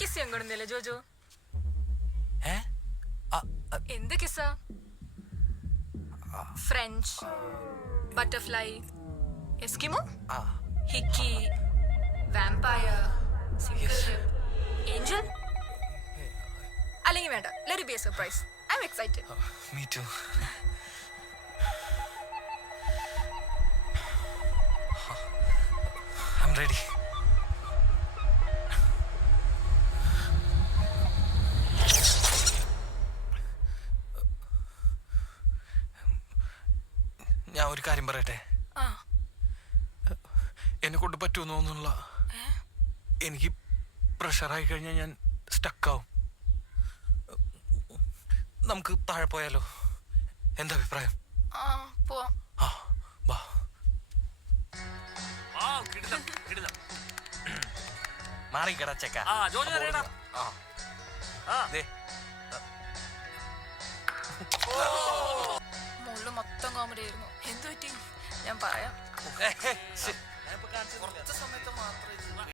Kiss ചെയ്യാൻ കൊടുന്നില്ലേ ജോജോ? ആ, ആ, എന്ത് kiss French butterfly Eskimo hickey vampire angel അല്ലെങ്കിൽ വേണ്ട. Let be a surprise I'm excited me too I'm ഞാൻ ഒരു കാര്യം പറയട്ടെ? ആ. എന്നെ കൊണ്ട് പറ്റുമെന്നോ എന്നുള്ള എനിക്ക് പ്രഷറായി കഴിഞ്ഞാൽ ഞാൻ സ്റ്റക്കാവും നമുക്ക് താഴെ പോയാലോ? എന്താ അഭിപ്രായം? ആ വാ. മാറിക്കട ചെക്ക. ആ, ജോലി അറിയടാ. ആ. ദേ. മൊത്തം കോമഡി ആയിരുന്നു. എന്തു പറ്റി ഞാൻ പറയാം? കുറച്ച് സമയത്ത് മാത്രമേ